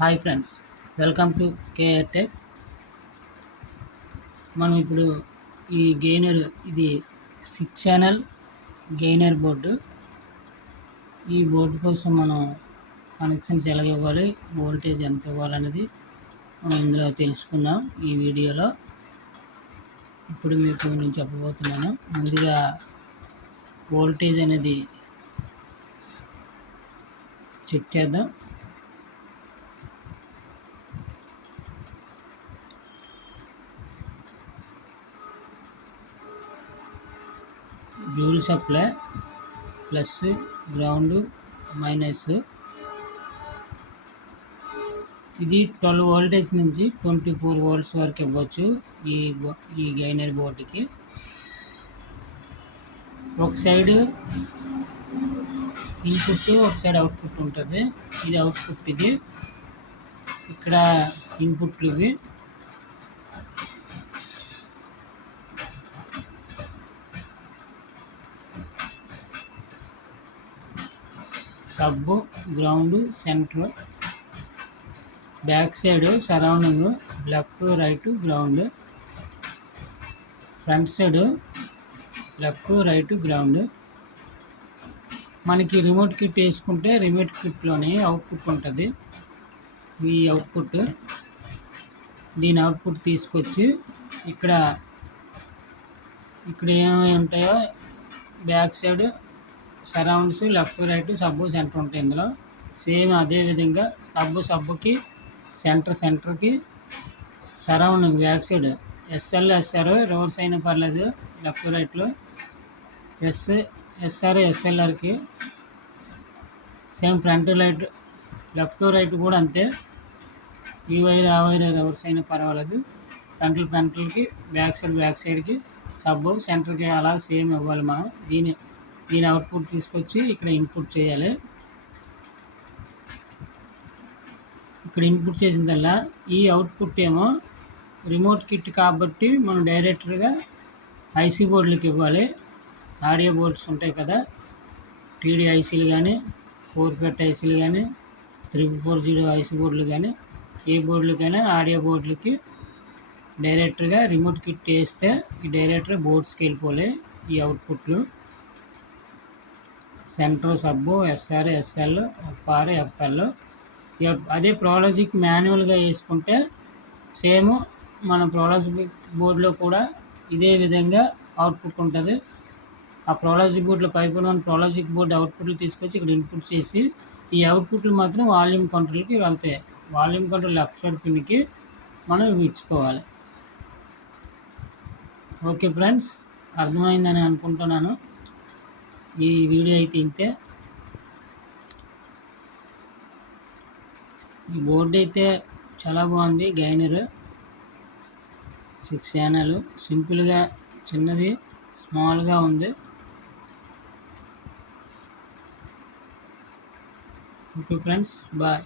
Hi friends, welcome to KR tech. మనం ఇప్పుడు ఈ గెయినర్, ఇది 6 ఛానల్ గెయినర్ బోర్డు. ఈ బోర్డు కోసం మనం కనెక్షన్స్ ఎలా ఇవ్వాలి, వోల్టేజ్ ఎంత ఇవ్వాలనేది మనం ఇందులో తెలుసుకుందాం ఈ వీడియోలో. ఇప్పుడు మీకు నేను చెప్పబోతున్నాను. ముందుగా వోల్టేజ్ అనేది చెక్ చేద్దాం. Dual supply plus, ground minus. ఇది 12 వోల్టేజ్ నుంచి 24 వోల్ట్స్ వరకు ఇవ్వచ్చు ఈ గెయినర్ బోర్డుకి. ఒక సైడ్ ఇన్పుట్, ఒక సైడ్ అవుట్పుట్ ఉంటుంది. ఇది అవుట్పుట్, ఇది ఇక్కడ ఇన్పుట్లు ఇవి. Sub, ground, centre, back side surrounding, left right ground, front side left right ground. మనకి రిమోట్ కిట్ వేసుకుంటే రిమోట్ కిట్లోని అవుట్పుట్ ఉంటుంది. ఈ అవుట్పుట్, దీని అవుట్పుట్ తీసుకొచ్చి ఇక్కడ ఏమేమి ఉంటాయో back side surrounds, left right, sub, centre ఉంటాయి. ఇందులో సేమ్ అదే విధంగా సబ్బుకి, సెంటర్కి, surrounding back side SR reverse అయినా పర్లేదు, లెఫ్ట్ రైట్లో ఎస్ఎల్ఆర్కి same front light, left right కూడా అంతే. ఈ వైర్ ఆ వైర్ రివర్స్ అయినా పర్వాలేదు. ఫ్రంట్లకి, బ్యాక్ సైడ్కి, సబ్బు, సెంటర్కి అలా సేమ్ ఇవ్వాలి మనం. దీని అవుట్పుట్ తీసుకొచ్చి ఇక్కడ ఇన్పుట్ చేయాలి. ఇక్కడ ఇన్పుట్ చేసిందల్లా ఈ అవుట్పుట్ ఏమో రిమోట్ కిట్ కాబట్టి మనం డైరెక్ట్గా ఐసీ బోర్డులకి ఇవ్వాలి. ఆడియో బోర్డ్స్ ఉంటాయి కదా, టీడీ ఐసీలు కానీ, 4FET ఐసీలు కానీ, 3440 ఐసీ బోర్డులు కానీ, ఏ బోర్డులకైనా ఆడియో బోర్డులకి డైరెక్ట్గా రిమోట్ కిట్ వేస్తే ఈ డైరెక్ట్గా బోర్డ్స్కి వెళ్ళిపోలే ఈ అవుట్పుట్లు. సెంటర్, సబ్బు, ఎస్ఆర్, ఎస్ఎల్, ఎఫ్ఆర్, ఎఫ్ఎల్. అదే ప్రోలాజిక్ మాన్యువల్గా వేసుకుంటే సేమ్ మన ప్రోలాజిక్ బోర్డులో కూడా ఇదే విధంగా అవుట్పుట్ ఉంటుంది. ఆ ప్రోలాజిక్ బోర్డులో ప్రోలాజిక్ బోర్డు అవుట్పుట్లు తీసుకొచ్చి ఇక్కడ ఇన్పుట్ చేసి ఈ అవుట్పుట్లు మాత్రం వాల్యూమ్ కంట్రోల్కి వెళ్తాయి. వాల్యూమ్ కంట్రోల్ లెఫ్ట్ సైడ్ పిన్కి మనం ఇచ్చుకోవాలి. ఓకే ఫ్రెండ్స్, అర్థమైందని అనుకుంటున్నాను. ఈ వీడియో అయితే ఇంతే. ఈ బోర్డు అయితే చాలా బాగుంది. గెయినర్ 6 ఛానల్, సింపుల్గా చిన్నది, స్మాల్గా ఉంది. Okay friends, bye.